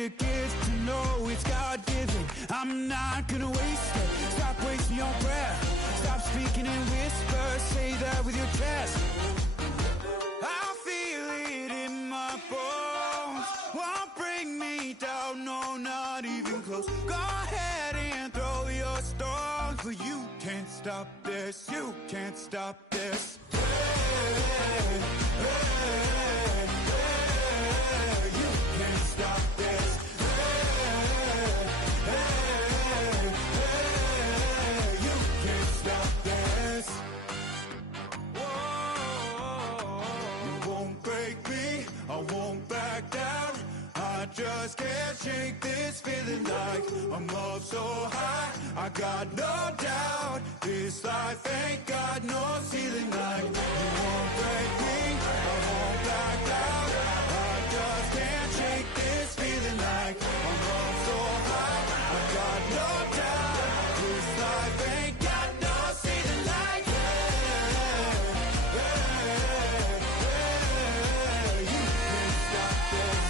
it a gift to know it's God-given. I'm not gonna waste it. Stop wasting your breath. Stop speaking in whispers. Say that with your chest. I feel it in my bones. Won't bring me down, no, not even close. Go ahead and throw your stones, but you can't stop this. You can't stop this. Hey, hey, hey, you can't stop this. Hey, hey, hey, you can't stop this. Whoa, you won't break me, I won't back down. I just can't shake this feeling like I'm up so high. I got no doubt this life ain't got no ceiling like. You won't break me, I won't back down. I just can't shake this feeling like I'm up so high. I got no doubt this life ain't got no ceiling like. You can't stop this.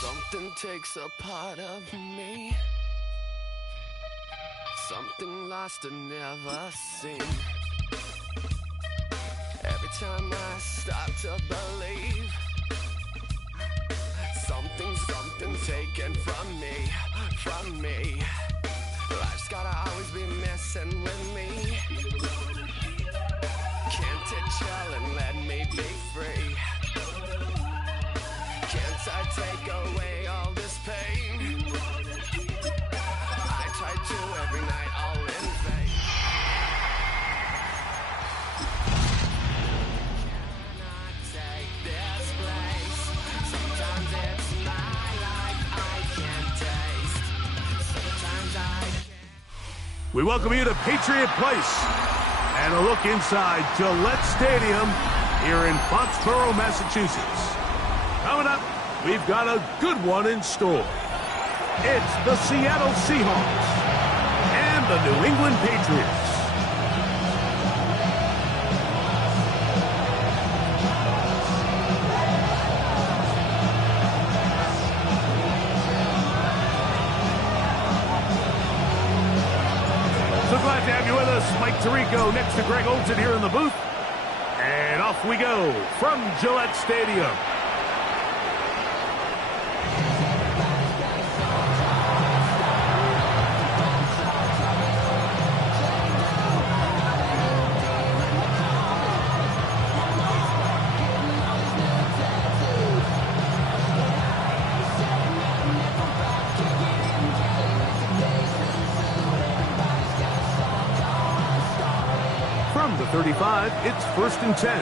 Something takes a part of me, something lost and never seen. Every time I start to believe, something taken from me. Life's gotta always be messing with me. Can't it chill and let me be free? Can't I take away all this pain? I try to every night, all in vain. Cannot take this place. Sometimes it's my life I can't taste. Sometimes I can't. We welcome you to Patriot Place and a look inside Gillette Stadium here in Foxborough, Massachusetts. Coming up, we've got a good one in store. It's the Seattle Seahawks and the New England Patriots. So glad to have you with us. Mike Tirico next to Greg Olsen here in the booth. And off we go from Gillette Stadium. From the 35, it's 1st and 10.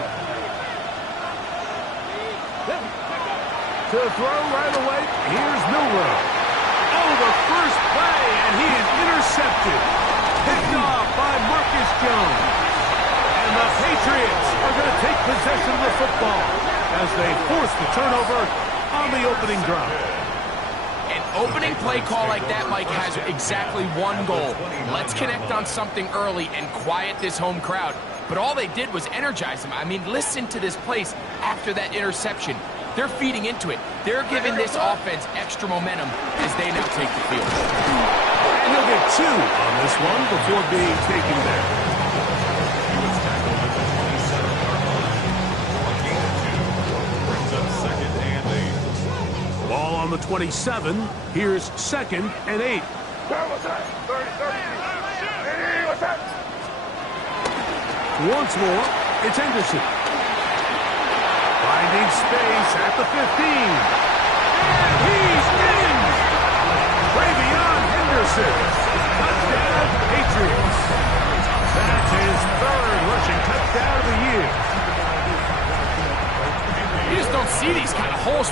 To throw right away, here's Milrow. Oh, the first play, and he is intercepted. Picked off by Marcus Jones. And the Patriots are going to take possession of the football as they force the turnover on the opening drive. An opening play call like that, Mike, has exactly one goal. Let's connect on something early and quiet this home crowd. But all they did was energize them. I mean, listen to this place after that interception. They're feeding into it. They're giving this offense extra momentum as they now take the field. And he'll get 2 on this one before being taken there. Ball on the 27. Here's 2nd and 8. What's that? 30. Hey, what's that? Once more, it's Henderson. Finding space at the 15. And he's in!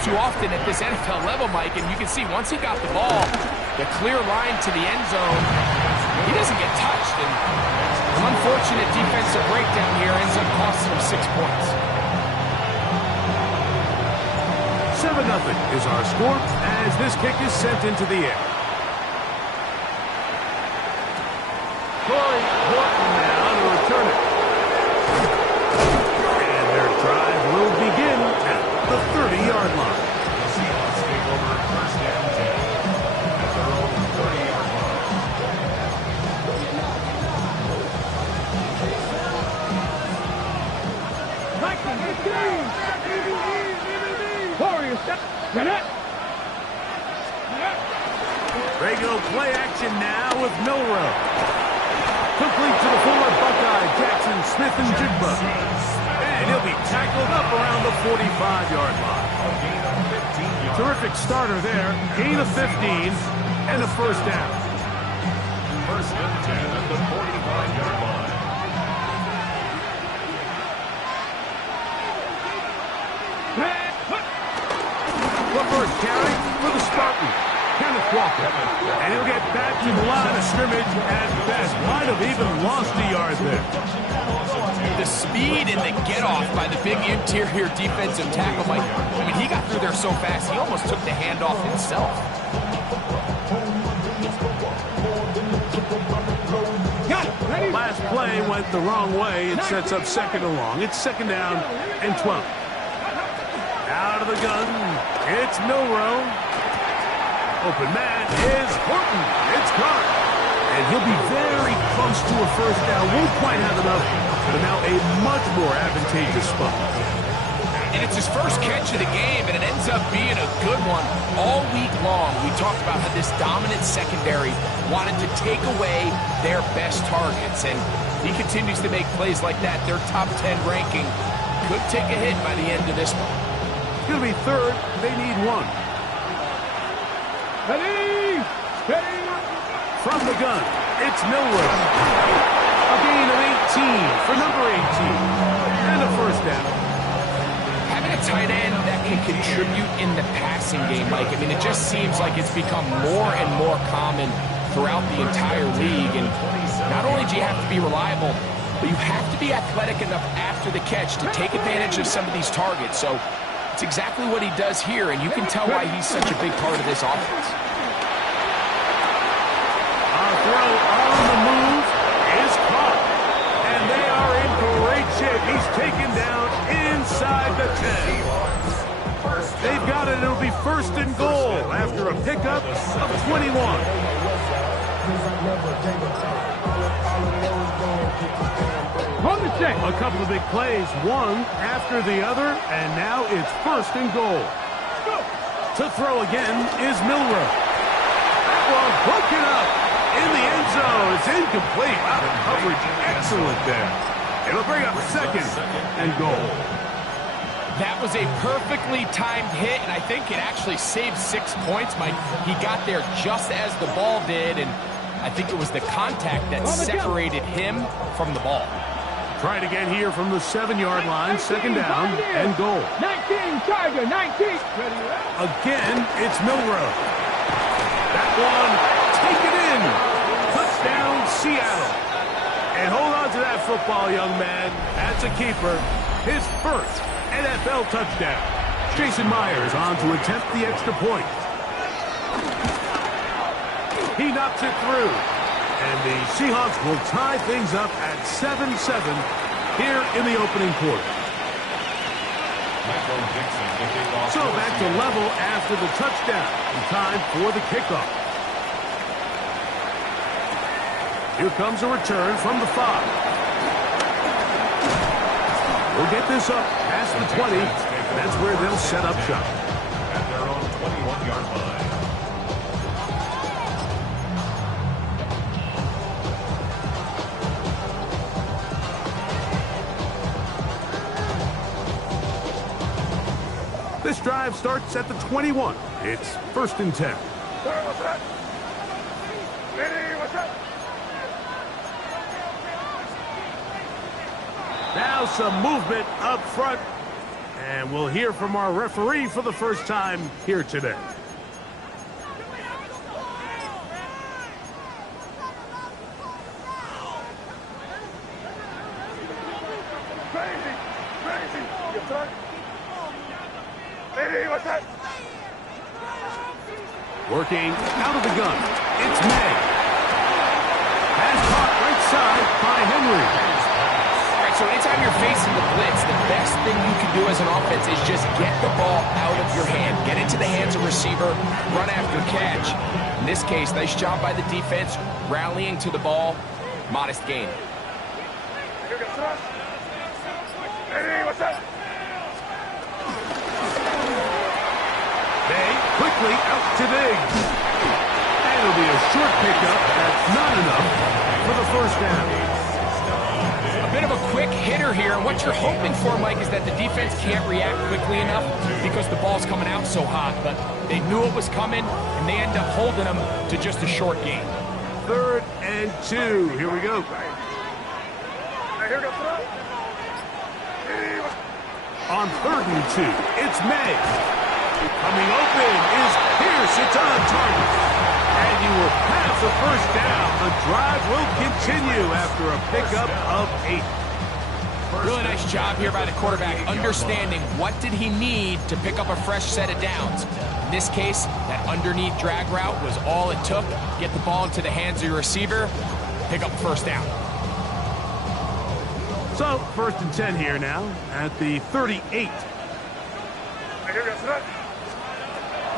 too often at this NFL level, Mike, and you can see once he got the ball, the clear line to the end zone, he doesn't get touched, and an unfortunate defensive breakdown here ends up costing him 6 points. 7-0 is our score as this kick is sent into the air. Corey Horton now to return it. And their drive will begin at the 30-yard line. The Seahawks take over first down 10 at their own 30-yard line. Regular play action now with Milrow. Complete to the former Buckeye, Jackson Smith-Njigba. And he'll be tackled up around the 45-yard line. Terrific starter there. Gain of 15 and a first down. First and 10 at the 45-yard line. The first carry for the Spartan, Kenneth Walker. And he'll get back to the line of scrimmage at best. Might have even lost a yard there. The speed and the get-off by the big interior defensive tackle, Mike. I mean, he got through there so fast, he almost took the handoff himself. Last play went the wrong way. It sets up second and long. It's second down and 12. Out of the gun, it's Milrow. Open man is Horton. It's caught. And he'll be very close to a first down. Won't quite have enough, but now a much more advantageous spot. And it's his first catch of the game, and it ends up being a good one. All week long, we talked about how this dominant secondary wanted to take away their best targets, and he continues to make plays like that. Their top 10 ranking could take a hit by the end of this one. It's going to be third. They need one. Ready! Ready! From the gun, it's Milrow. A gain of 18 for number 18. And a first down. Having a tight end that can contribute in the passing game, Mike, I mean, it just seems like it's become more and more common throughout the entire league. And not only do you have to be reliable, but you have to be athletic enough after the catch to take advantage of some of these targets. So it's exactly what he does here, and you can tell why he's such a big part of this offense. Our throw on the move is caught. And they are in great shape. He's taken down inside the 10. They've got it. It'll be first and goal after a pickup of 21. On the check. A couple of big plays, one after the other, and now it's first and goal. To throw again is Milrow. That one broken up in the end zone. It's incomplete. Out of coverage. Excellent there. It'll bring up second and goal. That was a perfectly timed hit, and I think it actually saved 6 points, Mike. He got there just as the ball did, and I think it was the contact that separated him from the ball. Try it again here from the 7-yard line, second down and goal. 19, Tiger, 19. Again, it's Milrow. That one, take it in. Touchdown, Seattle. And hold on to that football, young man. That's a keeper. His first NFL touchdown. Jason Myers on to attempt the extra point. He knocks it through. And the Seahawks will tie things up at 7-7 here in the opening quarter. So back to level after the touchdown. In time for the kickoff. Here comes a return from the 5. We'll get this up past the 20. That's where they'll set up shop. At their own 21-yard line. This drive starts at the 21. It's first and 10. What's that? Ready, what's that? Now some movement up front. And we'll hear from our referee for the first time here today. Working out of the gun, it's May. Pass caught right side by Henry. All right, so anytime you're facing the blitz, the best thing you can do as an offense is just get the ball out of your hand. Get into the hands of receiver, run after catch. In this case, nice job by the defense, rallying to the ball. Modest gain. May quickly out to dig. And it'll be a short pickup. That's not enough for the first down. A bit of a quick hitter here, and what you're hoping for, Mike, is that the defense can't react quickly enough because the ball's coming out so hot, but they knew it was coming, and they end up holding them to just a short gain. 3rd and 2. Here we go. On 3rd and 2, it's May. Coming open is Pierce. It's on target. And you will have the first down. The drive will continue after a pickup of 8. Really nice job here by the quarterback, understanding what did he need to pick up a fresh set of downs. In this case, that underneath drag route was all it took. Get the ball into the hands of your receiver, pick up the first down. So, 1st and 10 here now at the 38.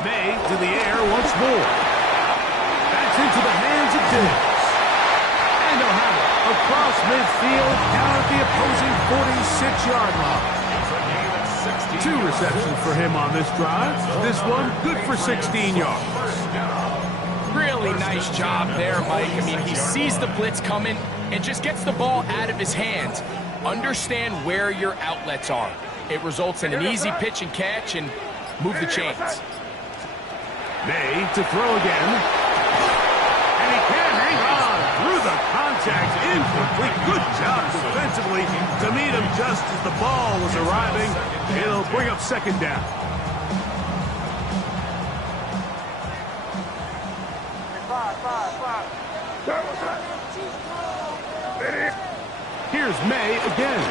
May to the air once more. That's into the hands of Diggs. And they'll have it across midfield down at the opposing 46-yard line. 2 receptions for him on this drive. This one good for 16 yards. Really nice job there, Mike. I mean, he sees the blitz coming and just gets the ball out of his hands. Understand where your outlets are. It results in an easy pitch and catch and move the chains. May to throw again. And he can't hang on through the contact. Incomplete. Good job defensively to meet him just as the ball was arriving. It'll bring up 2nd down. Here's May again.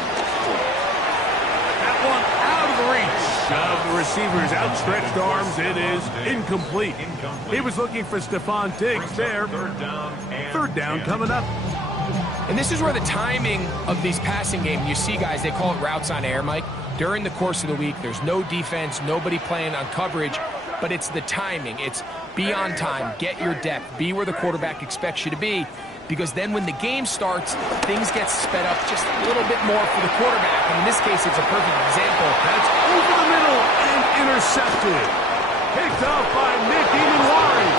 That one out of the reach of the receiver's outstretched arms. It is incomplete. He was looking for Stephon Diggs there. 3rd down coming up. And this is where the timing of these passing games, you see guys, they call it routes on air, Mike. During the course of the week, there's no defense, nobody playing on coverage, but it's the timing. It's be on time, get your depth, be where the quarterback expects you to be, because then when the game starts, things get sped up just a little bit more for the quarterback. And in this case, it's a perfect example. That's over the middle and intercepted. Picked up by Nick Emanwari.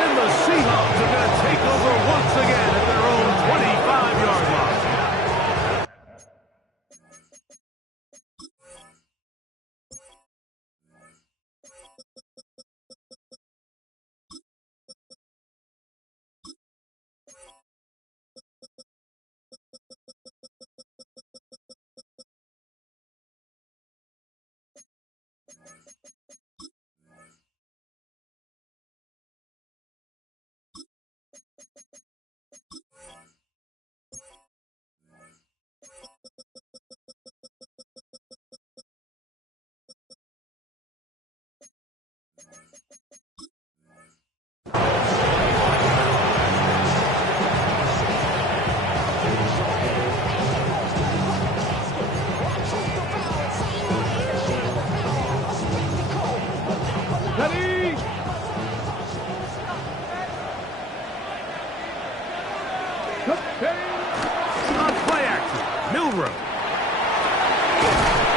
And the Seahawks are going to take over once again at their own 25-yard line. On play action, Milrow.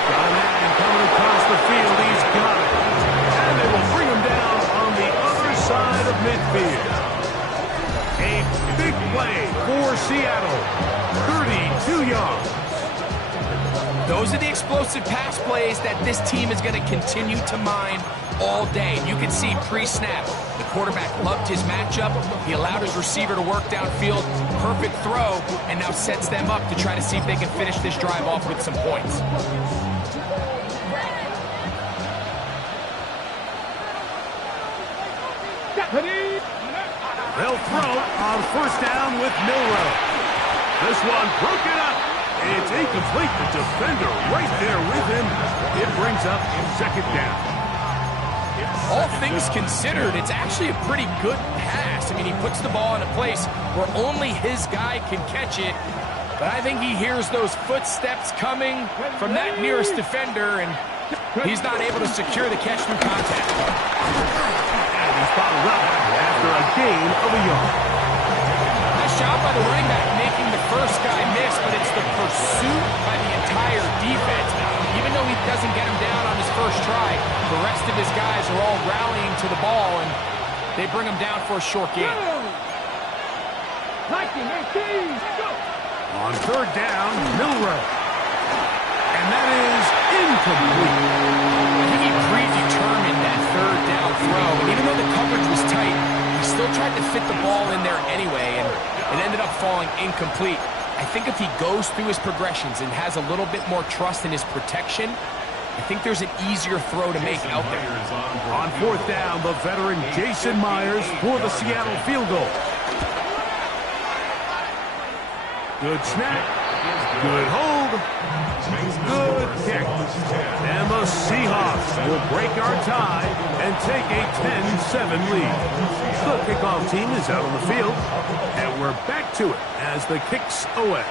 Got a man coming across the field. He's got it. And they will bring him down on the other side of midfield. A big play for Seattle. 32 yards. Those are the explosive pass plays that this team is going to continue to mine all day. You can see pre-snap, the quarterback loved his matchup. He allowed his receiver to work downfield, perfect throw, and now sets them up to try to see if they can finish this drive off with some points. They'll throw on first down with Milroe. This one broken up. It's incomplete. The defender right there with him. It brings up second down. All things considered, it's actually a pretty good pass. I mean, he puts the ball in a place where only his guy can catch it. But I think he hears those footsteps coming from that nearest defender, and he's not able to secure the catch through contact. And he's followed up after a gain of a yard. Nice job by the running back making the first guy miss, but it's the pursuit by the entire defense. Even though he doesn't get him down on his first try, the rest of his guys are all rallying to the ball, and they bring him down for a short gain. On third down, Milroe. And that is incomplete. I think he predetermined that third down throw, and even though the coverage was tight, he still tried to fit the ball in there anyway, and it ended up falling incomplete. I think if he goes through his progressions and has a little bit more trust in his protection, I think there's an easier throw to make out there. On fourth down, the veteran Jason Myers for the Seattle field goal. Good snap. Good hold. Good kick. And the Seahawks will break our tie and take a 10-7 lead. The kickoff team is out on the field, and we're back to it as the kick's away.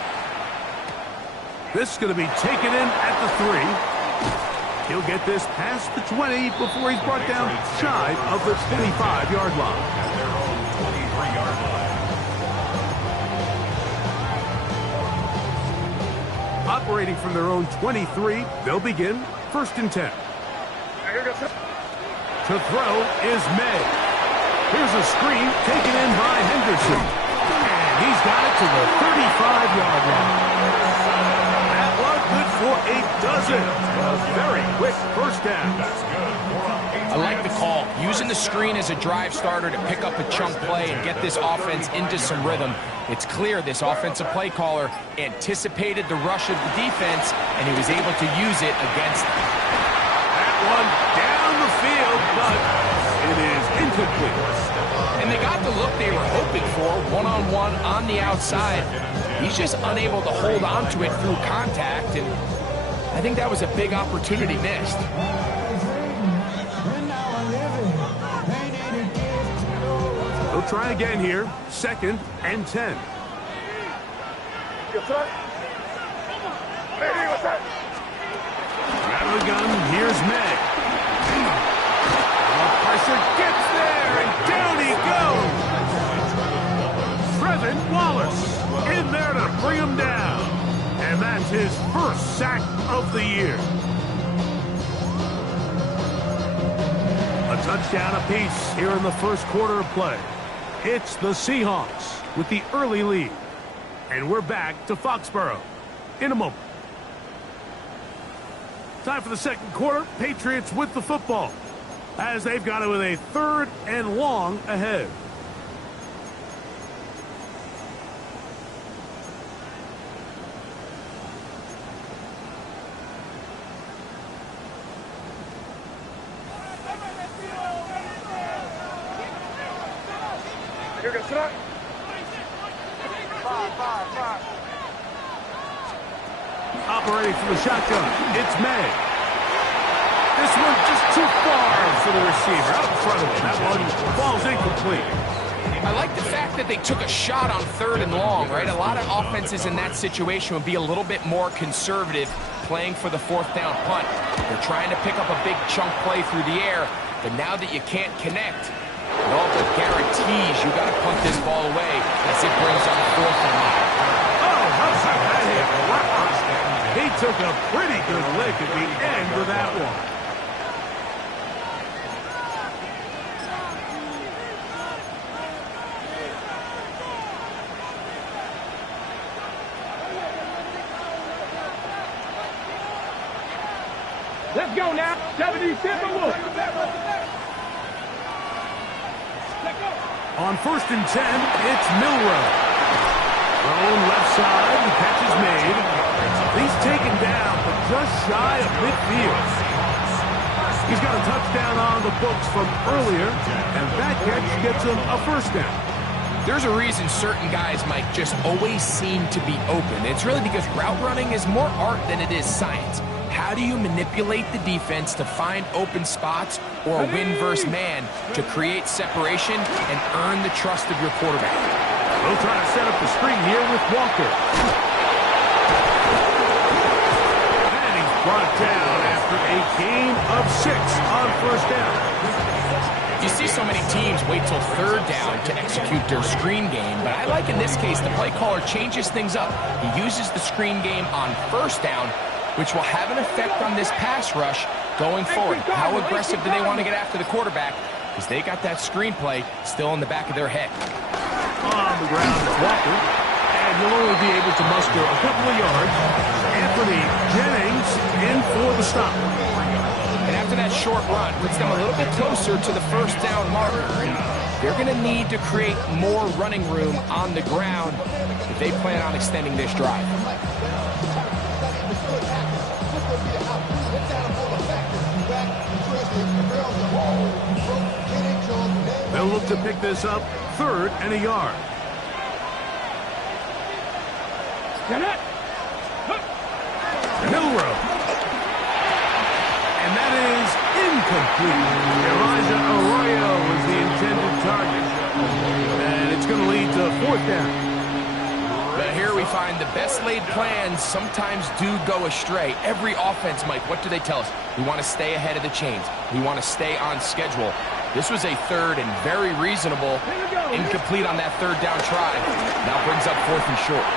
This is going to be taken in at the 3. He'll get this past the 20 before he's brought down shy of the 25-yard line. Operating from their own 23, they'll begin first and 10. To throw is May. Here's a screen taken in by Henderson. And he's got it to the 35-yard line. That one good for a dozen. A very quick first down. I like the call. Using the screen as a drive starter to pick up a chunk play and get this offense into some rhythm. It's clear this offensive play caller anticipated the rush of the defense, and he was able to use it against them. That one down the field, but it is incomplete. And they got the look they were hoping for, one-on-one on the outside. He's just unable to hold on to it through contact, and I think that was a big opportunity missed. They'll try again here, second and 10. Out of the gun, here's May. The pressure gets there, and down he goes. Trevin Wallace in there to bring him down. And that's his first sack of the year. A touchdown apiece here in the first quarter of play. It's the Seahawks with the early lead. And we're back to Foxborough in a moment. Time for the second quarter. Patriots with the football as they've got it with a third and long ahead. Operating from the shotgun, it's May. This one just too far for the receiver. Out in front of him. That one falls incomplete. I like the fact that they took a shot on third and long, right? A lot of offenses in that situation would be a little bit more conservative playing for the fourth down punt. They're trying to pick up a big chunk play through the air, but now that you can't connect, it all but guarantees you got to punt this ball away as it brings on fourth and long. Oh, how's that hit? He took a pretty good lick at the end of that one. Let's go now. 77 more. On first and 10, it's Milroe. Thrown left side, the catch is made. He's taken down, but just shy of midfield. He's got a touchdown on the books from earlier, and that catch gets him a first down. There's a reason certain guys, Mike, just always seem to be open. It's really because route running is more art than it is science. How do you manipulate the defense to find open spots or win versus man to create separation and earn the trust of your quarterback? They'll try to set up the screen here with Walker. And he's brought down after a gain of 6 on first down. You see so many teams wait till third down to execute their screen game, but I like in this case the play caller changes things up. He uses the screen game on first down, which will have an effect on this pass rush going forward. How aggressive do they want to get after the quarterback? Because they got that screenplay still in the back of their head. On the ground is Walker, and he'll only be able to muster a couple of yards. Anthony Jennings in for the stop. And after that short run, puts them a little bit closer to the first down marker. They're going to need to create more running room on the ground if they plan on extending this drive. They'll look to pick this up, 3rd and a yard. Get it! Milrow. And that is incomplete. Elijah Arroyo was the intended target. And it's going to lead to 4th down. But here we find the best laid plans sometimes do go astray. Every offense, Mike, what do they tell us? We want to stay ahead of the chains. We want to stay on schedule. This was a 3rd and very reasonable. Incomplete on that 3rd down try. Now brings up 4th and short.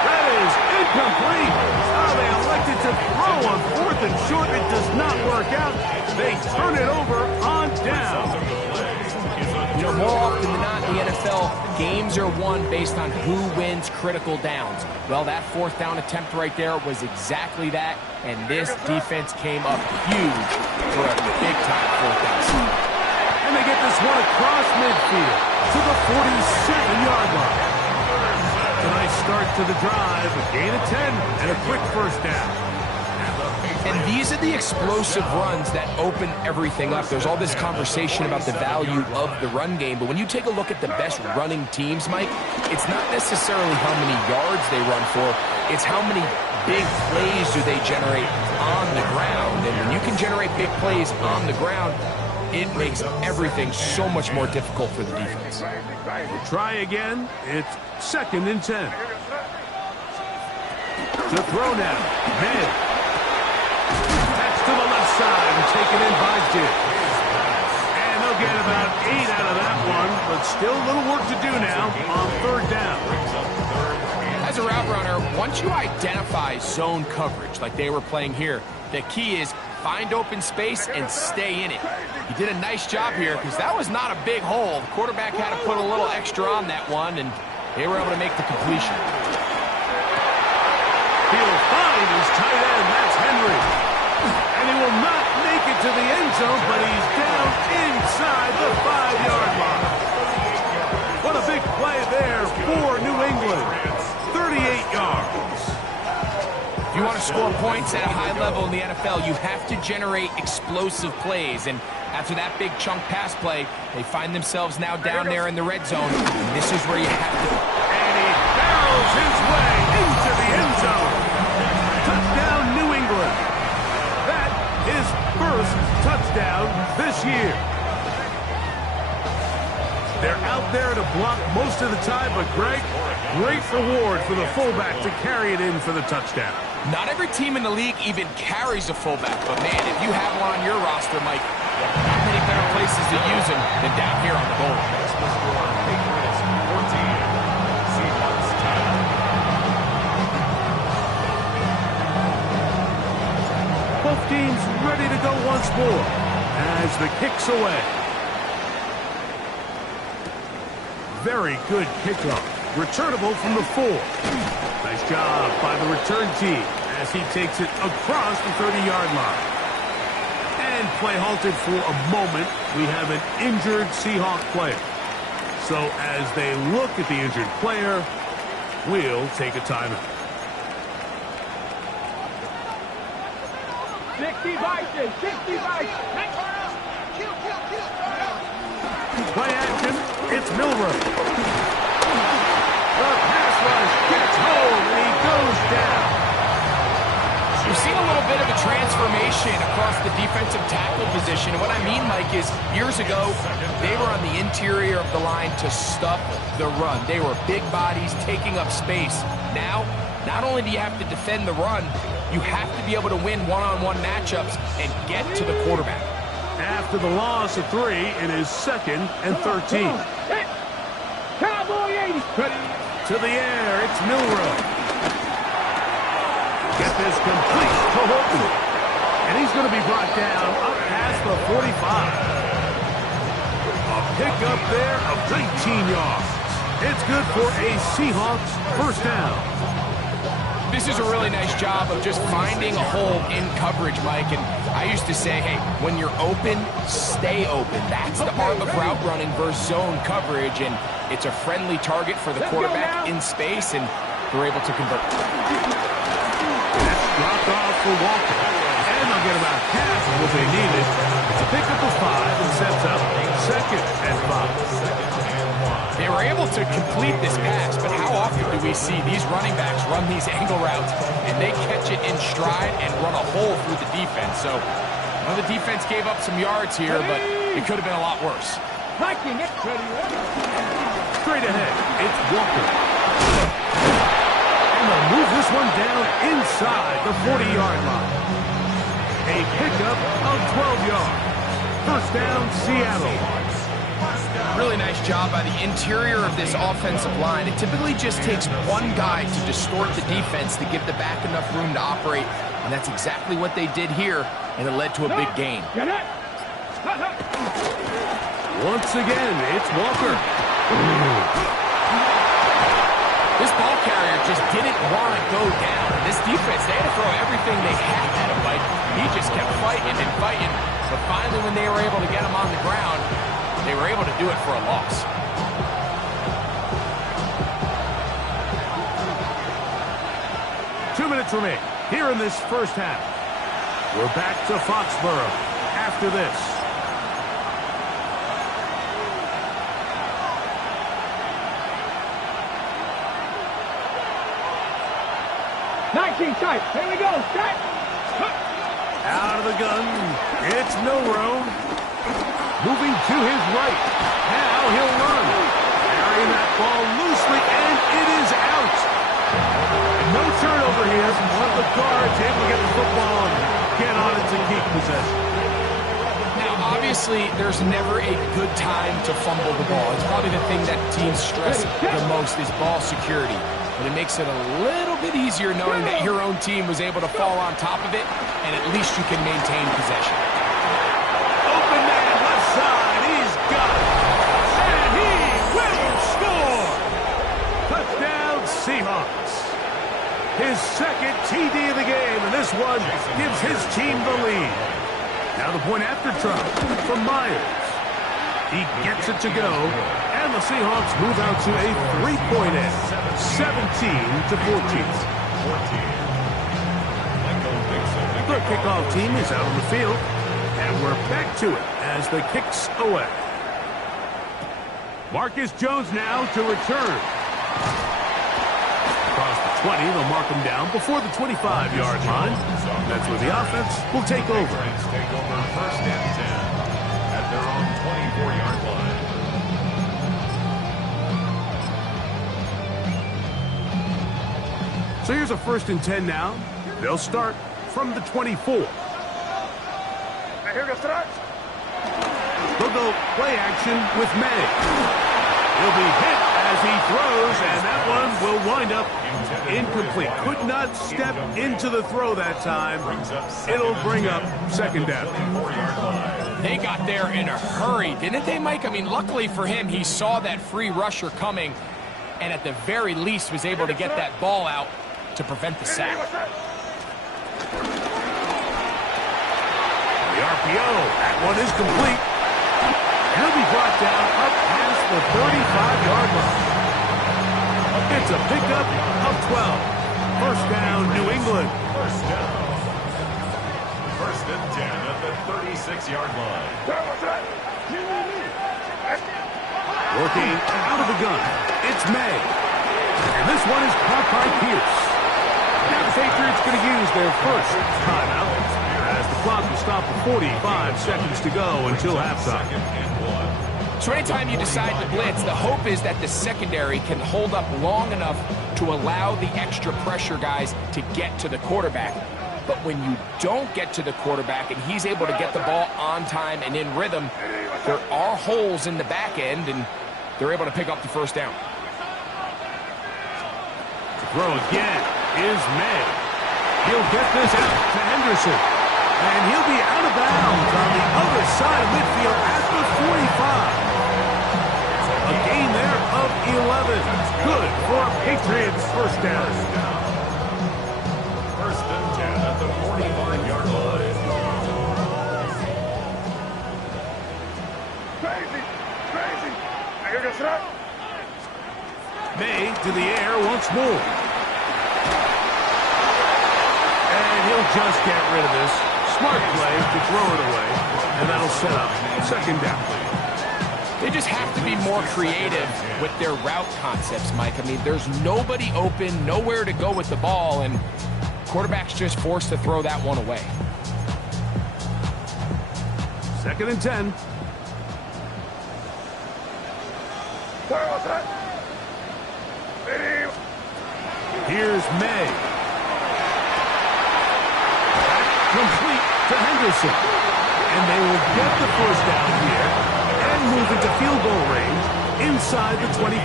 That is incomplete. Oh, they elected to throw on 4th and short. It does not work out. They turn it over on down. You know, more often than not in the NFL, games are won based on who wins critical downs. Well, that 4th down attempt right there was exactly that, and this defense came up huge for a big-time 4th down stop. And they get this one across midfield to the 47-yard line. A nice start to the drive, a gain of 10, and a quick first down. And these are the explosive runs that open everything up. There's all this conversation about the value of the run game, but when you take a look at the best running teams, Mike, it's not necessarily how many yards they run for, it's how many big plays do they generate on the ground. And when you can generate big plays on the ground, it makes everything so much more difficult for the defense. We'll try again. It's 2nd and 10. To throw now. Man. To the left side and taken in by Dick. And they'll get about 8 out of that one, but still a little work to do now on 3rd down. As a route runner, once you identify zone coverage like they were playing here, the key is find open space and stay in it. He did a nice job here because that was not a big hole. The quarterback had to put a little extra on that one, and they were able to make the completion. He'll find his tight end. That's Henry. And he will not make it to the end zone, but he's down inside the 5-yard line. What a big play there for New England. 38 yards. If you want to score points at a high level in the NFL, you have to generate explosive plays. And after that big chunk pass play, they find themselves now down there in the red zone. And this is where you have to. And he barrels his way into the end zone. Touchdown, New England. That is first touchdown this year. They're out there to block most of the time, but Greg, great reward for the fullback to carry it in for the touchdown. Not every team in the league even carries a fullback, but man, if you have one on your roster, Mike, not many better places to use him than down here on the goal line. Both teams ready to go once more as the kick's away. Very good kickoff. Returnable from the 4. Nice job by the return team as he takes it across the 30-yard line. And play halted for a moment. We have an injured Seahawk player. So as they look at the injured player, we'll take a timeout. 60 Vikings, 60 Vikings. Play action, it's Milrow. The pass rush gets home, and he goes down. We've seen a little bit of a transformation across the defensive tackle position. And what I mean, Mike, is years ago, they were on the interior of the line to stop the run. They were big bodies taking up space. Now, not only do you have to defend the run, you have to be able to win one-on-one matchups and get to the quarterback. After the loss of 3, it is 2nd and 13. Cowboy 80. To the air, it's Milrow. Get this complete to Holton. And he's going to be brought down up past the 45. A pickup there of 19 yards. It's good for a Seahawks first down. This is a really nice job of just finding a hole in coverage, Mike. And I used to say, hey, when you're open, stay open. That's the art of route running versus zone coverage. And it's a friendly target for the quarterback in space, and they're able to convert. That's dropped off for Walker. And they'll get about half of what they needed. It's a pickup of 5 and sets up 2nd and 5. They were able to complete this pass, but how often do we see these running backs run these angle routes and they catch it in stride and run a hole through the defense? So, well, the defense gave up some yards here, but it could have been a lot worse. Straight ahead, it's Walker. And they'll move this one down inside the 40-yard line. A pickup of 12 yards. First down, Seattle. Really nice job by the interior of this offensive line. It typically just takes one guy to distort the defense to give the back enough room to operate, and that's exactly what they did here, and it led to a big gain. Once again, it's Walker. This ball carrier just didn't want to go down. This defense, they had to throw everything they had at him, Mike. He just kept fighting and fighting, but finally when they were able to get him on the ground, they were able to do it for a loss. Two minutes remain here in this first half. We're back to Foxborough after this. Tight. Here we go. Tight. Out of the gun, it's Milrow. Moving to his right. Now he'll run. Carrying that ball loosely, and it is out. No turnover here. One of the guards able to get the football and get on it to keep possession. Now, obviously, there's never a good time to fumble the ball. It's probably the thing that teams stress the most is ball security. But it makes it a little bit easier knowing that your own team was able to fall on top of it, and at least you can maintain possession. Open man left side, he's got it. And he will score. Touchdown Seahawks. His second TD of the game, and this one gives his team the lead. Now the point after try from Myers. He gets it to go, and the Seahawks move out to a 3-point edge, 17-14. The kickoff team is out on the field, and we're back to it as the kicks away. Marcus Jones now to return. Across the 20, they'll mark him down before the 25-yard line. That's where the offense will take over. Take over first and 10 at their own 24-yard line. So here's a 1st and 10 now. They'll start from the 24. Here we go, start. They'll go play action with May. He'll be hit as he throws, and that one will wind up incomplete. Could not step into the throw that time. It'll bring up 2nd down. They got there in a hurry, didn't they, Mike? I mean, luckily for him, he saw that free rusher coming, and at the very least was able to get that ball out to prevent the sack. The RPO, that one is complete. He'll be brought down up past the 35-yard line. It's a pickup of 12. First down, New England. First First and 10 at the 36-yard line. Working out of the gun, it's May. And this one is caught by Pierce. Now the Patriots going to use their first timeout as the clock will stop at 45 seconds to go until halftime. So anytime you decide to blitz, the hope is that the secondary can hold up long enough to allow the extra pressure guys to get to the quarterback. But when you don't get to the quarterback and he's able to get the ball on time and in rhythm, there are holes in the back end, and they're able to pick up the first down. To throw again is May. He'll get this out to Henderson. And he'll be out of bounds on the other side of midfield at the 45. A gain there of 11. Good for a Patriots first down. First and 10 at the 45-yard line. Crazy. May to the air once more. And he'll just get rid of this. Smart play to throw it away. And that'll set up second down. They just have to be more creative with their route concepts, Mike. I mean, there's nobody open, nowhere to go with the ball, and quarterback's just forced to throw that one away. Second and 10. Here's May. Complete to Henderson. And they will get the first down here and move into field goal range inside the 25.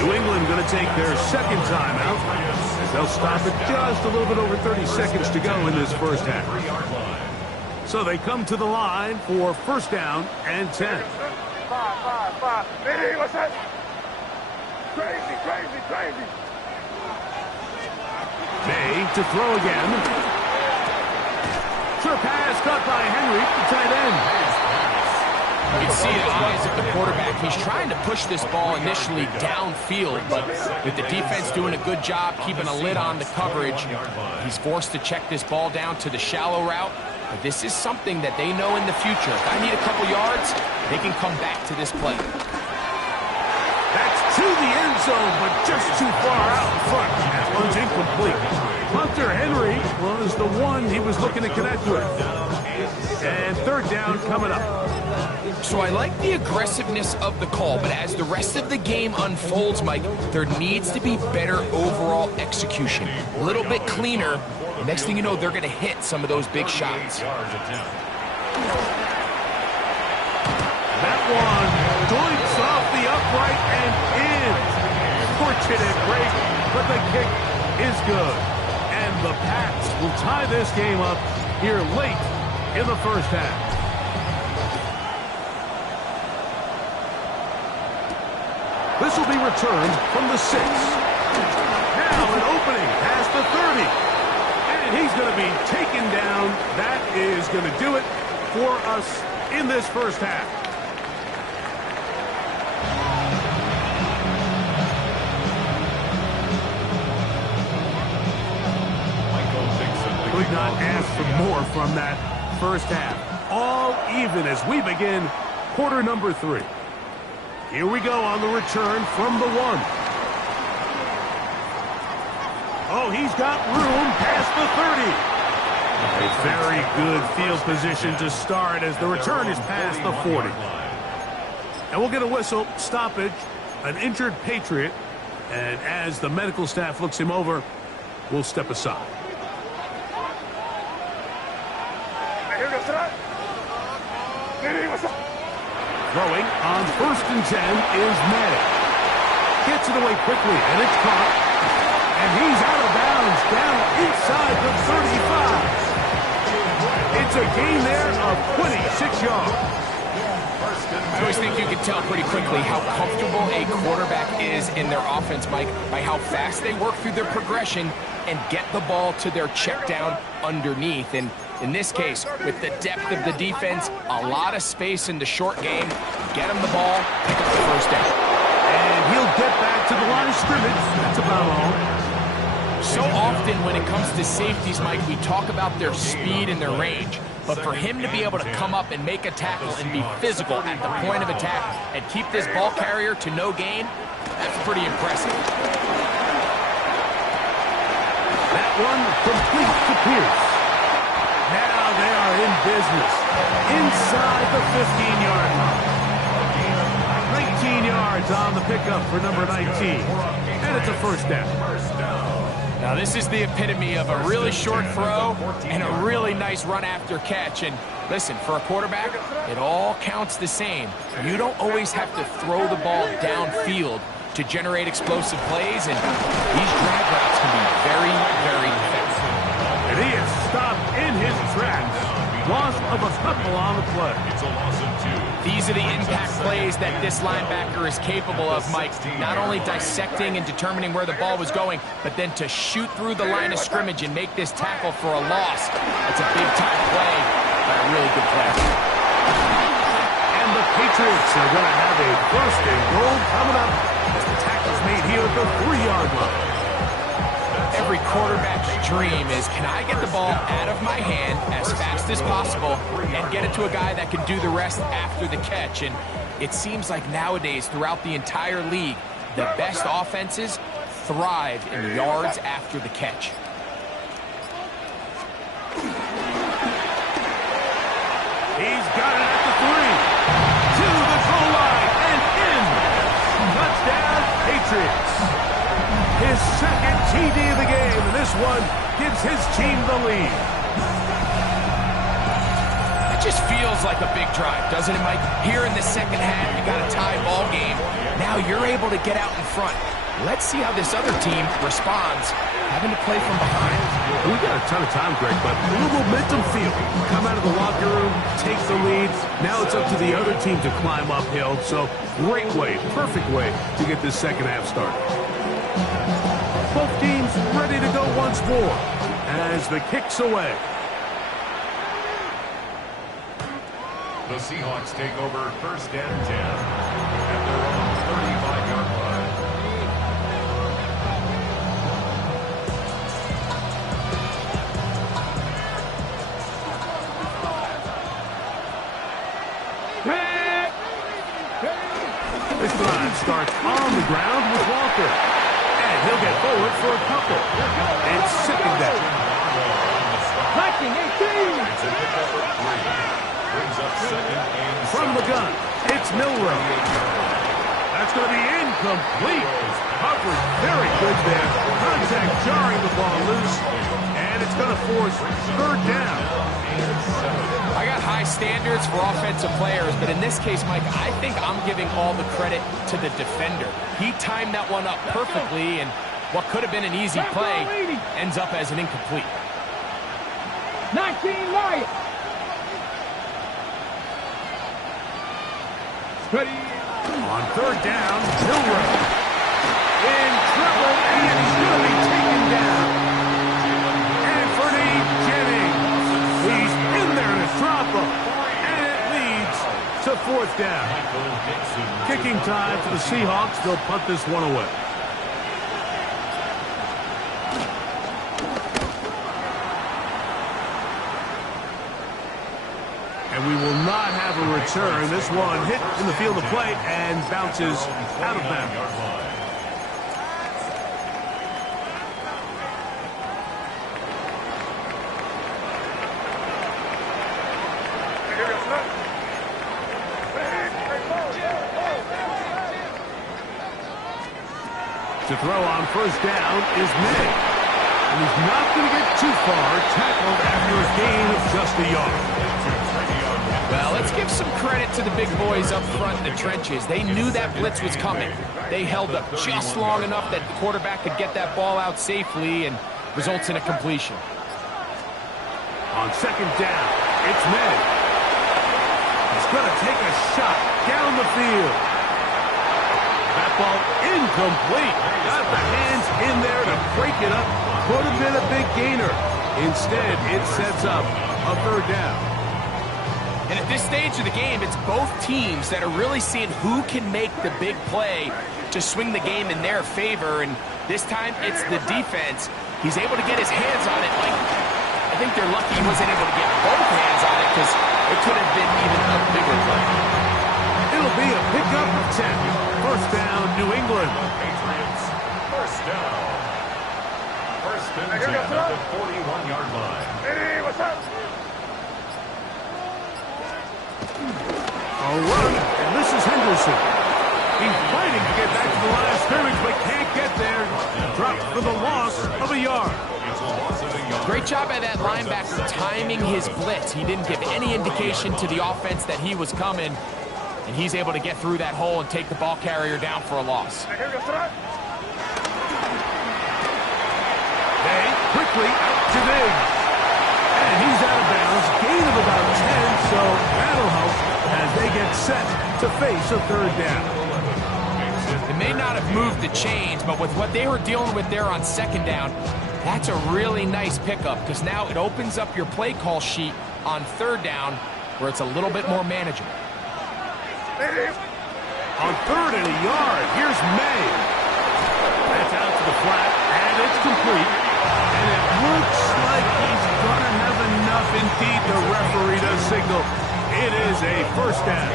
New England going to take their second timeout as they'll stop it just a little bit over 30 seconds to go in this first half. So they come to the line for first down and 10. Five. Hey, what's that? Crazy. May to throw again. Sure pass caught by Henry, the tight end. You can see the eyes of the quarterback. He's trying to push this ball initially downfield, but with the defense doing a good job keeping a lid on the coverage, he's forced to check this ball down to the shallow route. But this is something that they know in the future. If I need a couple yards, they can come back to this play. That's to the end zone, but just too far out in front. That one's incomplete. Hunter Henry was the one he was looking to connect with. And third down coming up. So I like the aggressiveness of the call, but as the rest of the game unfolds, Mike, there needs to be better overall execution. A little bit cleaner. Next thing you know, they're going to hit some of those big shots. That one doinks off the upright and in. Fortunate break, but the kick is good. And the Pats will tie this game up here late in the first half. This will be returned from the 6. Now an opening past the 30. And he's going to be taken down. That is going to do it for us in this first half. Could not ask for more from that first half. All even as we begin quarter number 3. Here we go on the return from the 1. Oh, he's got room past the 30. A very good field position to start as the return is past the 40. And we'll get a whistle, stoppage, an injured Patriot. And as the medical staff looks him over, we'll step aside. Throwing on first and 10 is May. Gets it away quickly, and it's caught. And he's out of bounds down inside the 35. It's a gain there of 26 yards. I always think you can tell pretty quickly how comfortable a quarterback is in their offense, Mike, by how fast they work through their progression and get the ball to their check down underneath. And in this case, with the depth of the defense, a lot of space in the short game, get him the ball, pick up the first down. And he'll get back to the line of scrimmage. That's about all. So often when it comes to safeties, Mike, we talk about their speed and their range. But for him to be able to come up and make a tackle and be physical at the point of attack and keep this ball carrier to no gain, that's pretty impressive. That one complete to Pierce. Now they are in business inside the 15-yard line. 19 yards on the pickup for number 19. And it's a first down. Now this is the epitome of a really short throw and a really nice run after catch. And listen, for a quarterback, it all counts the same. You don't always have to throw the ball downfield to generate explosive plays, and these drag routes can be very, very effective. And he is stopped in his tracks. Loss of a couple on the play. It's a loss of 2. These are the impact plays that this linebacker is capable of, Mike. Not only dissecting and determining where the ball was going, but then to shoot through the line of scrimmage and make this tackle for a loss. It's a big-time play, but a really good play. And the Patriots are going to have a first and goal coming up as the tackle's made here at the 3-yard line. Every quarterback's dream is, can I get the ball out of my hand as fast as possible and get it to a guy that can do the rest after the catch? And it seems like nowadays, throughout the entire league, the best offenses thrive in yards after the catch. He's got it at the 3. To the goal line and in. Touchdown, Patriots. His second TD of the game, and this one gives his team the lead. It just feels like a big drive, doesn't it, Mike? Here in the second half, you got a tie ball game. Now you're able to get out in front. Let's see how this other team responds, having to play from behind. We got a ton of time, Greg, but a little momentum feel. Come out of the locker room, take the lead. Now it's up to the other team to climb uphill. So great way, perfect way to get this second half started. Both teams ready to go once more as the kick's away. The Seahawks take over first and 10 at their own 35-yard line. This drive starts on the ground with Walker. He'll get forward for a couple. And second down. Blocking 18. It's a pickup for 3. Brings up second and From the gun, it's Milrow. That's going to be incomplete. Covered very good there. Contact jarring the ball loose. And it's going to force third down. I got high standards for offensive players, but in this case, Mike, I think I'm giving all the credit to the defender. He timed that one up perfectly, and what could have been an easy play ends up as an incomplete. 19 Lions. Ready. On third down, Milrow. In trouble, and he's going to be taken down. Anthony Jennings. He's in there to drop him. And it leads to fourth down. Kicking time for the Seahawks. They'll punt this one away. And we will not have a return. This one hit in the field of play and bounces out of bounds. To throw on first down is May. And he's not going to get too far, tackled after a gain of just a yard. Well, let's give some credit to the big boys up front in the trenches. They knew that blitz was coming. They held up just long enough that the quarterback could get that ball out safely and results in a completion. On second down, it's May. He's going to take a shot down the field. That ball incomplete. Got the hands in there to break it up. Could have been a big gainer. Instead, it sets up a third down. And at this stage of the game, it's both teams that are really seeing who can make the big play to swing the game in their favor. And this time, it's the defense He's able to get his hands on it. Like, I think they're lucky he wasn't able to get both hands on it because it could have been even a bigger play. It'll be a pickup of 10. First down, New England. Patriots, first down. First and 10 at the 41-yard line. Hey, what's up? A run, and this is Henderson. He's fighting to get back to the line of scrimmage, but can't get there. Dropped for the loss of a yard. It's a loss of a yard. Great job by that linebacker timing his blitz. He didn't give any indication to the offense that he was coming, and he's able to get through that hole and take the ball carrier down for a loss. They quickly out to Diggs. And he's out of bounds. Gain of about 10, so that'll help as they get set to face a third down. It may not have moved the chains, but with what they were dealing with there on second down, that's a really nice pickup because now it opens up your play call sheet on third down where it's a little bit more manageable. On third and a yard, here's May. That's out to the flat, and it's complete. And it looks like he's going to have enough. Indeed, the referee does signal. It is a first down.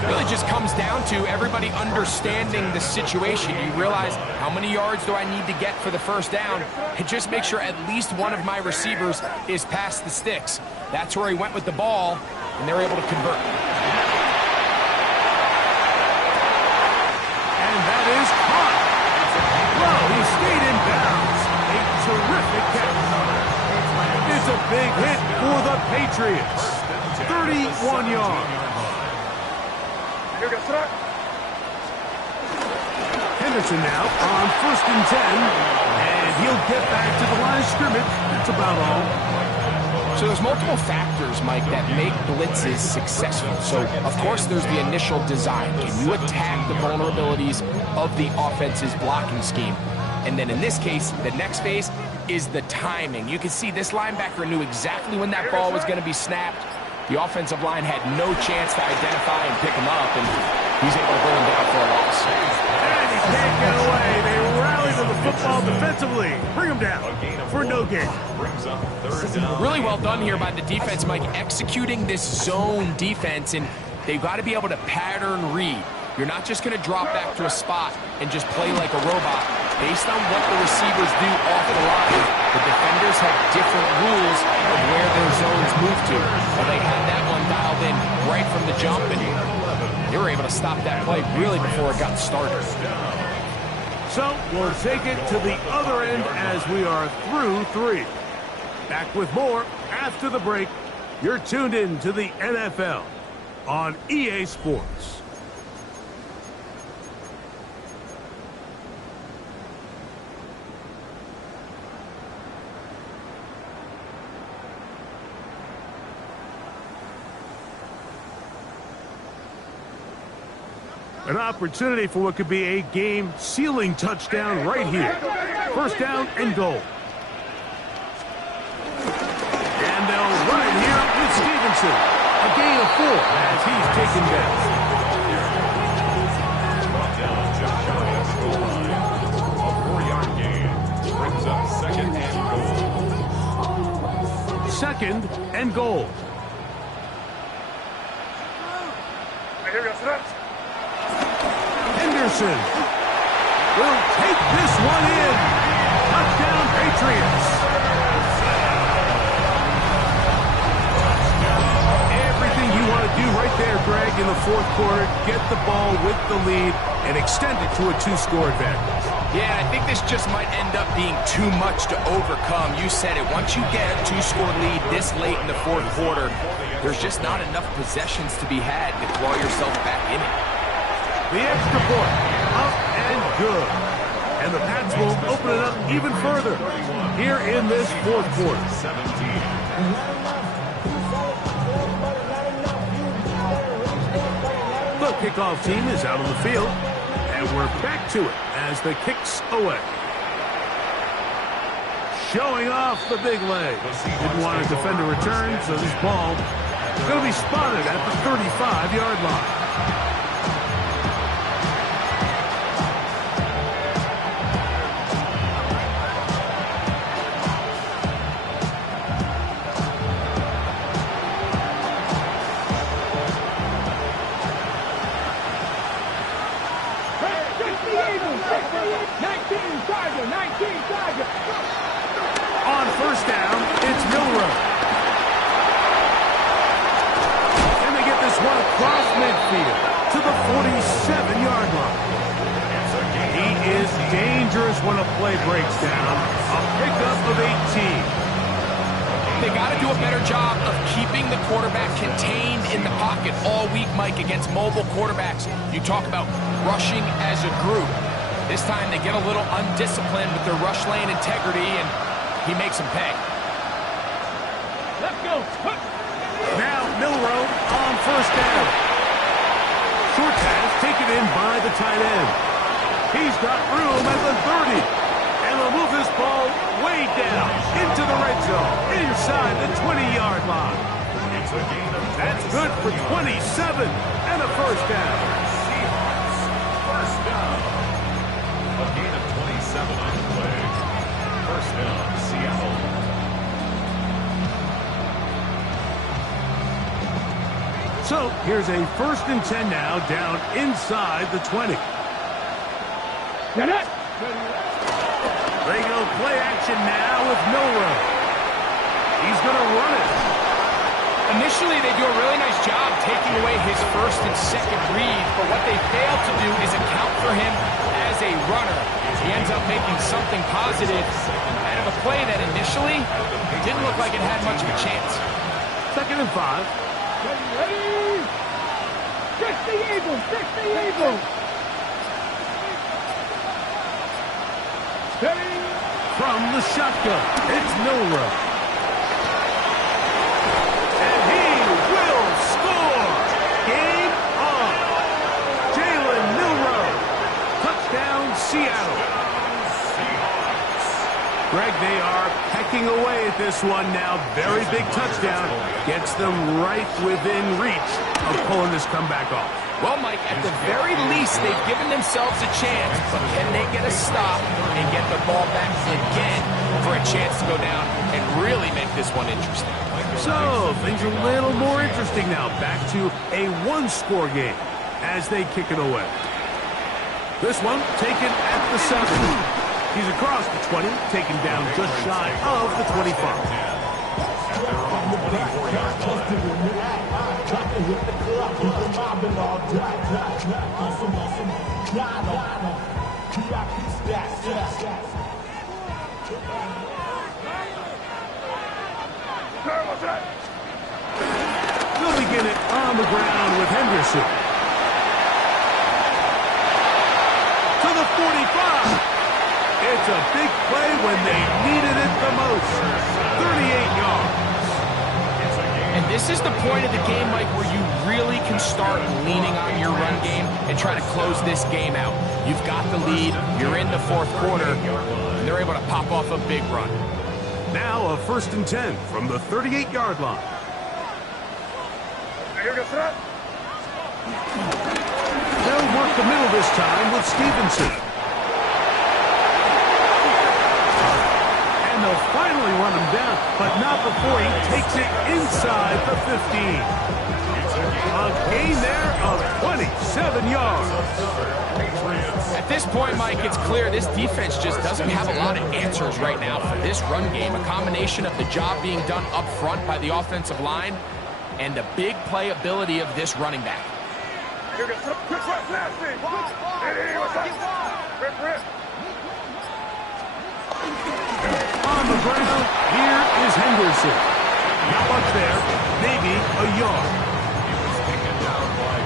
It really just comes down to everybody understanding the situation. You realize how many yards do I need to get for the first down, and just make sure at least one of my receivers is past the sticks. That's where he went with the ball, and they're able to convert. And that is caught. Well, he stayed in bounds. A terrific catch. It's a big hit for the Patriots. 31 yards. Henderson now on first and 10, and he'll get back to the line of scrimmage. That's about all. So there's multiple factors, Mike, that make blitzes successful. So, of course, there's the initial design. Can you attack the vulnerabilities of the offense's blocking scheme? And then in this case, the next phase is the timing. You can see this linebacker knew exactly when that ball was going to be snapped. The offensive line had no chance to identify and pick him up, and he's able to bring him down for a loss. And he can't get away. They rally to the football defensively. Bring him down for no gain. Really well done here by the defense, Mike, executing this zone defense, and they've got to be able to pattern read. You're not just going to drop back to a spot and just play like a robot. Based on what the receivers do off the line, the defenders have different rules of where their zones move to. Well, they had that one dialed in right from the jump, and they were able to stop that play really before it got started. So we'll take it to the other end as we are through 3. Back with more after the break. You're tuned in to the NFL on EA Sports. An opportunity for what could be a game-sealing touchdown right here. First down and goal. And they'll run it here with Stevenson. A gain of 4 as he's taken down. A 4-yard gain brings up second and goal. Second and goal. Henderson will take this one in. Touchdown, Patriots. Everything you want to do right there, Greg, in the fourth quarter. Get the ball with the lead and extend it to a 2-score advantage. Yeah, I think this just might end up being too much to overcome. You said it. Once you get a 2-score lead this late in the fourth quarter, there's just not enough possessions to be had to claw yourself back in it. The extra point, up and good. And the Pats will open it up even further here in this fourth quarter. The kickoff team is out on the field, and we're back to it as the kick's away. Showing off the big leg. Didn't want to defend a return, so this ball is going to be spotted at the 35-yard line. On first down, it's Milrow. And they get this one across midfield to the 47-yard line. He is dangerous when a play breaks down. A pickup of 18. They got to do a better job of keeping the quarterback contained in the pocket all week, Mike, against mobile quarterbacks. You talk about rushing as a group. This time they get a little undisciplined with their rush lane integrity, and he makes them pay. Let's go. Now Milrow on first down. Short pass taken in by the tight end. He's got room at the 30. And they'll move this ball way down into the red zone, inside the 20-yard line. That's good for 27 and a first down. Seahawks, first down. A gain of 27 on the play. First down, Seattle. So here's a 1st and 10 now, down inside the 20. They go play action now with Milrow. He's going to run it. Initially, they do a really nice job taking away his first and second read, but what they fail to do is account for him as a runner. He ends up making something positive out of a play that initially didn't look like it had much of a chance. 2nd and 5. Ready? Fix the Eagles! Fix the Eagles! From the shotgun, it's Milrow. And he will score! Game on! Jalen Milrow. Touchdown, Seattle. Greg, they are pecking away at this one now. Very big touchdown. Gets them right within reach of pulling this comeback off. Well, Mike, at the very least, they've given themselves a chance, but can they get a stop and get the ball back again for a chance to go down and really make this one interesting? So, things are a little more interesting now. Back to a one-score game as they kick it away. This one taken at the 7. He's across the 20, taken down just shy of the 25. They'll begin it on the ground with Henderson. To the 45. It's a big play when they needed it the most. 38 yards. And this is the point of the game, Mike, where you really can start leaning on your run game and try to close this game out. You've got the lead. You're in the 4th quarter. And they're able to pop off a big run. Now a 1st and 10 from the 38-yard line. They'll work the middle this time with Stevenson. And they'll finally run him down, but not before he takes it inside the 15. A gain there of 27 yards. At this point, Mike, it's clear this defense just doesn't have a lot of answers right now for this run game. A combination of the job being done up front by the offensive line and the big playability of this running back. On the ground, here is Henderson. Not much there, maybe a yard. He was taken down by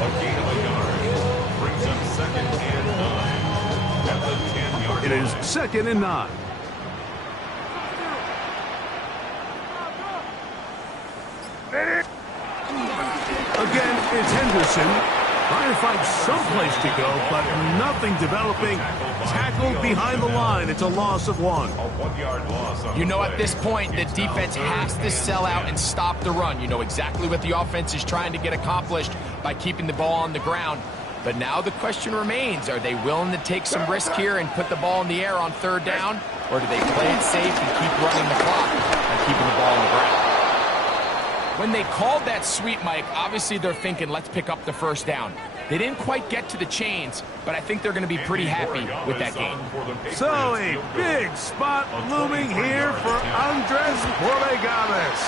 a gain of a yard. Brings up 2nd and 9 at the 10-yard line. It is 2nd and 9. Again, it's Henderson. Trying to find some place to go, but nothing developing. Tackled behind the line. It's a loss of 1. A 1-yard loss. You know, at this point, the defense has to sell out and stop the run. You know exactly what the offense is trying to get accomplished by keeping the ball on the ground. But now the question remains, are they willing to take some risk here and put the ball in the air on 3rd down? Or do they play it safe and keep running the clock and keeping the ball on the ground? When they called that sweep, Mike, obviously they're thinking, let's pick up the first down. They didn't quite get to the chains, but I think they're going to be pretty happy with that game. So a big spot looming here for Andres Borregames.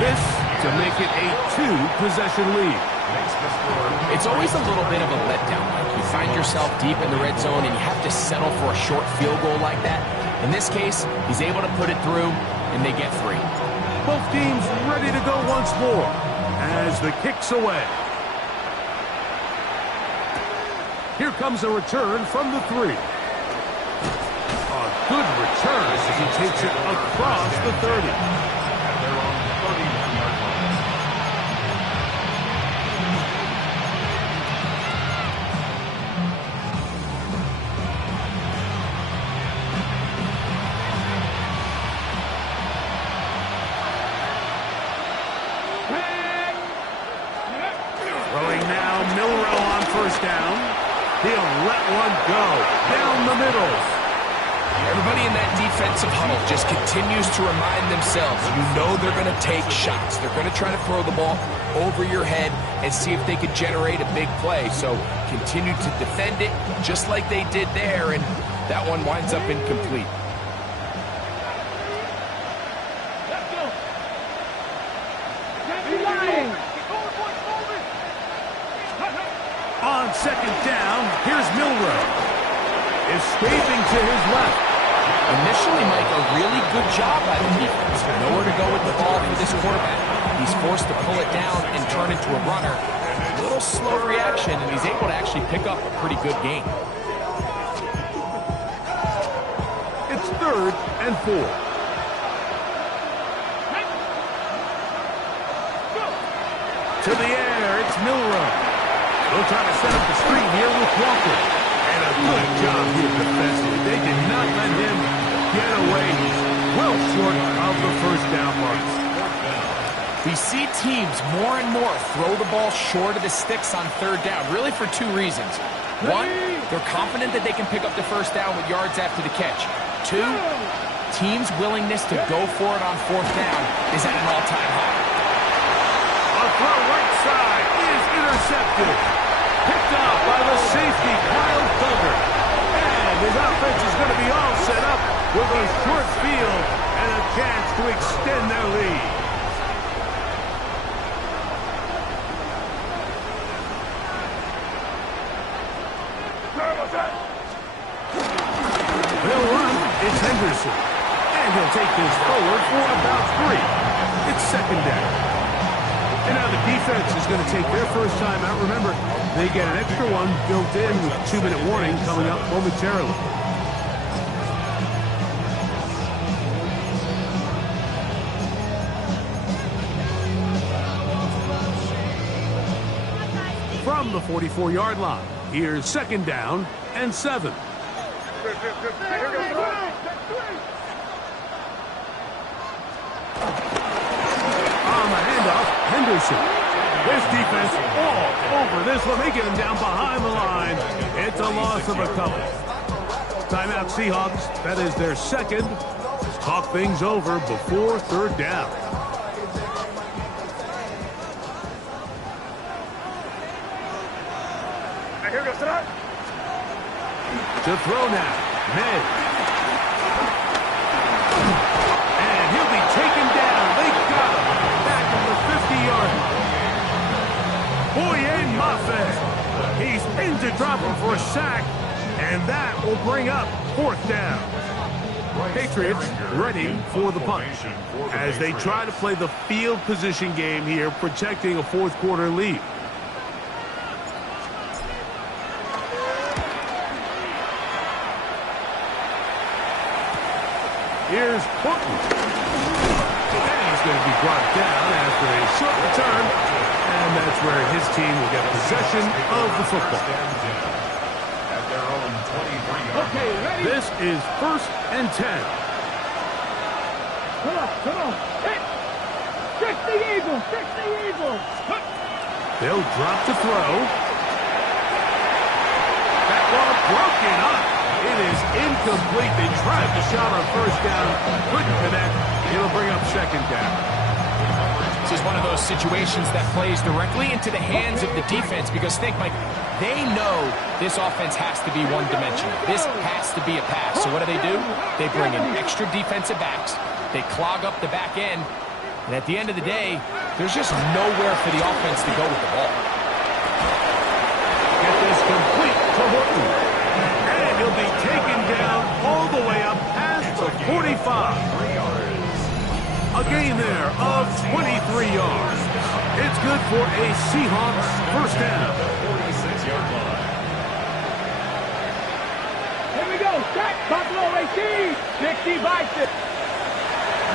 This to make it a 2-possession lead. It's always a little bit of a letdown, Mike. You find yourself deep in the red zone and you have to settle for a short field goal like that. In this case, he's able to put it through, and they get 3. Both teams ready to go once more as the kick's away. Here comes a return from the 3. A good return as he takes it across the 30. And they're on the 31-yard line. Throwing now, Milrow on first down. He'll let one go down the middle. Everybody in that defensive huddle just continues to remind themselves, you know they're going to take shots. They're going to try to throw the ball over your head and see if they can generate a big play. So continue to defend it just like they did there, and that one winds up incomplete. On second down, here's Milrow. Escaping to his left. Initially, Mike, a really good job by the defense. Nowhere to go with the ball for this quarterback. He's forced to pull it down and turn into a runner. A little slow reaction, and he's able to actually pick up a pretty good gain. It's 3rd and 4. To the air, it's Milrow. They'll try to set up the screen here with Walker. And a good job here defensively. They did not let him get away. Well short of the first down marks. We see teams more and more throw the ball short of the sticks on 3rd down, really for 2 reasons. 1, they're confident that they can pick up the first down with yards after the catch. 2, teams' willingness to go for it on 4th down is at an all-time high. A throw right side is intercepted. Picked up by the safety, Kyle Duggar. And his offense is going to be all set up with a short field and a chance to extend their lead. They'll run. It's Henderson. And he'll take this forward for about 3. It's 2nd down. And now the defense is going to take their first time out. Remember, they get an extra one built in with 2-minute warning coming up momentarily. From the 44-yard line, here's 2nd down and 7. Henderson. This defense all over this one. They get him down behind the line. It's a loss of a couple. Timeout Seahawks. That is their 2nd. Talk things over before 3rd down. To throw now. May. And he'll be taken down. They got him. Back at the 50-yard line. Boye Mafe. He's in to drop him for a sack. And that will bring up 4th down. Patriots ready for the punt as they try to play the field position game here, protecting a 4th quarter lead. Here's Portland. And he's going to be brought down after a short return. And that's where his team will get possession of the football. At their own 23-yard Okay, ready? This is 1st and 10. Come on. Hit! Trick the Eagles! Trick the Eagles! They'll drop to throw. That ball broken up. It is incomplete. They tried the shot on 1st down. Couldn't connect. It'll bring up 2nd down. offense is one of those situations that plays directly into the hands of the defense because think, Mike, they know this offense has to be one-dimensional. This has to be a pass. So what do? They bring in extra defensive backs. They clog up the back end. And at the end of the day, there's just nowhere for the offense to go with the ball. Get this complete to Horton. And he'll be taken down all the way up past the 45. A gain there of 23 yards. It's good for a Seahawks first down. 46-yard line. Here we go. Sack. Buffalo receive. 60 by 6.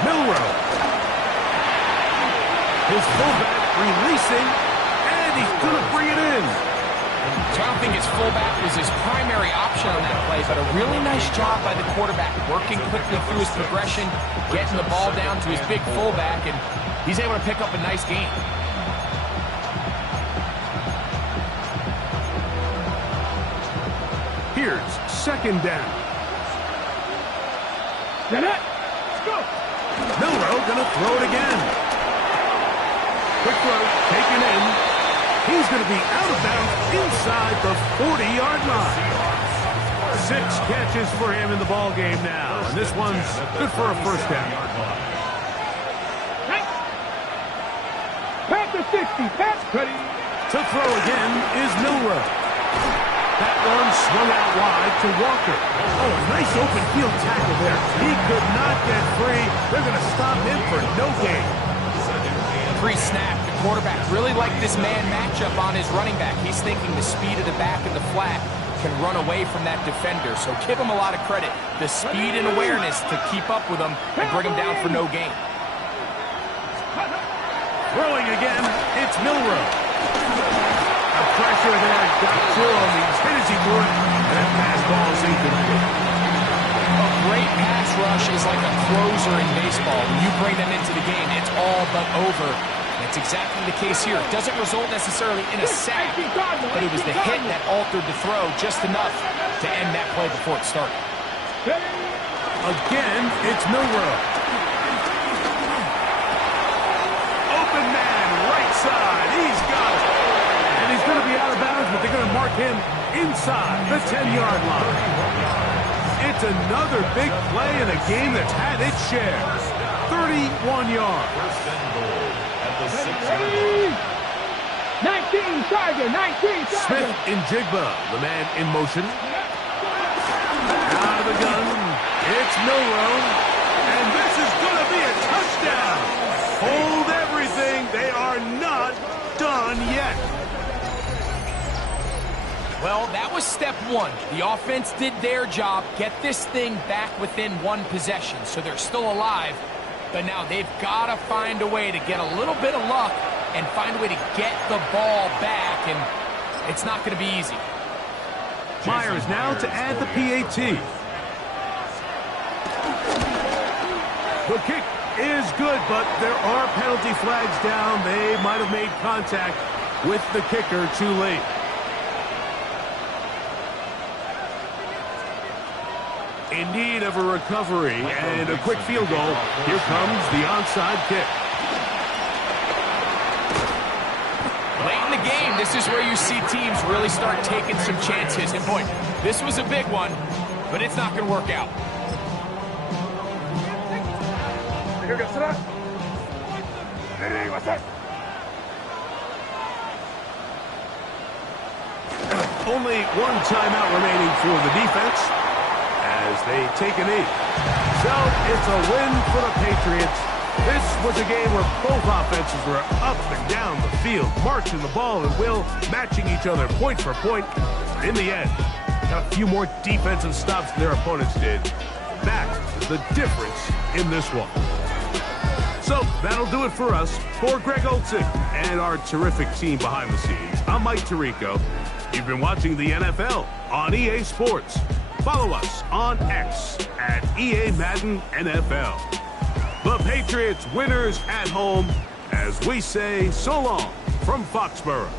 Milrow. His fullback releasing, and he's going to bring it in. So I don't think his fullback was his primary option on that play, but a really nice job by the quarterback, working quickly through his progression, getting the ball down to his big fullback, and he's able to pick up a nice gain. Here's second down. Set it. Let's go. Milrow going to throw it again. Quick throw, taken in. He's going to be out of bounds inside the 40-yard line. 6 catches for him in the ball game now, and this one's good for a first down. Pass to 60. Pass. Ready. To throw again is Milrow. That one swung out wide to Walker. Oh, a nice open field tackle there. He could not get free. They're going to stop him for no gain. Pre-snap, the quarterback really liked this man matchup on his running back. He's thinking the speed of the back of the flat can run away from that defender. So give him a lot of credit. The speed and awareness to keep up with him and bring him down for no gain. Throwing again, it's Milrow. The pressure there got to him. He's hit as he threw it, and that pass ball is incomplete. A great pass rush is like a closer in baseball. When you bring them into the game, it's all but over. That's exactly the case here. It doesn't result necessarily in a sack, but it was the hit that altered the throw just enough to end that play before it started. Again, it's Milrow. Open man, right side. He's got it. And he's going to be out of bounds, but they're going to mark him inside the 10-yard line. It's another big play in a game that's had its share. 31 yards. First and goal at the 6-yard line. 19, Tiger, 19, Tiger. Smith in Jigba, the man in motion. Out of the gun, it's Milrow. And this is going to be a touchdown. Hold everything. They are not done yet. Well, that was step one. The offense did their job, get this thing back within one possession, so they're still alive. But now they've got to find a way to get a little bit of luck and find a way to get the ball back, and it's not going to be easy. Myers now to add the PAT. The kick is good, but there are penalty flags down. They might have made contact with the kicker too late. In need of a recovery and a quick field goal. Here comes the onside kick. Late in the game, this is where you see teams really start taking some chances. And boy, this was a big one, but it's not going to work out. Only one timeout remaining for the defense as they take a knee. So it's a win for the Patriots. This was a game where both offenses were up and down the field, marching the ball and will, matching each other point for point. In the end, got a few more defensive stops than their opponents did. That is the difference in this one. So that'll do it for us. For Greg Olson and our terrific team behind the scenes, I'm Mike Tirico. You've been watching the NFL on EA Sports. Follow us on X at EA Madden NFL. The Patriots winners at home as we say so long from Foxborough.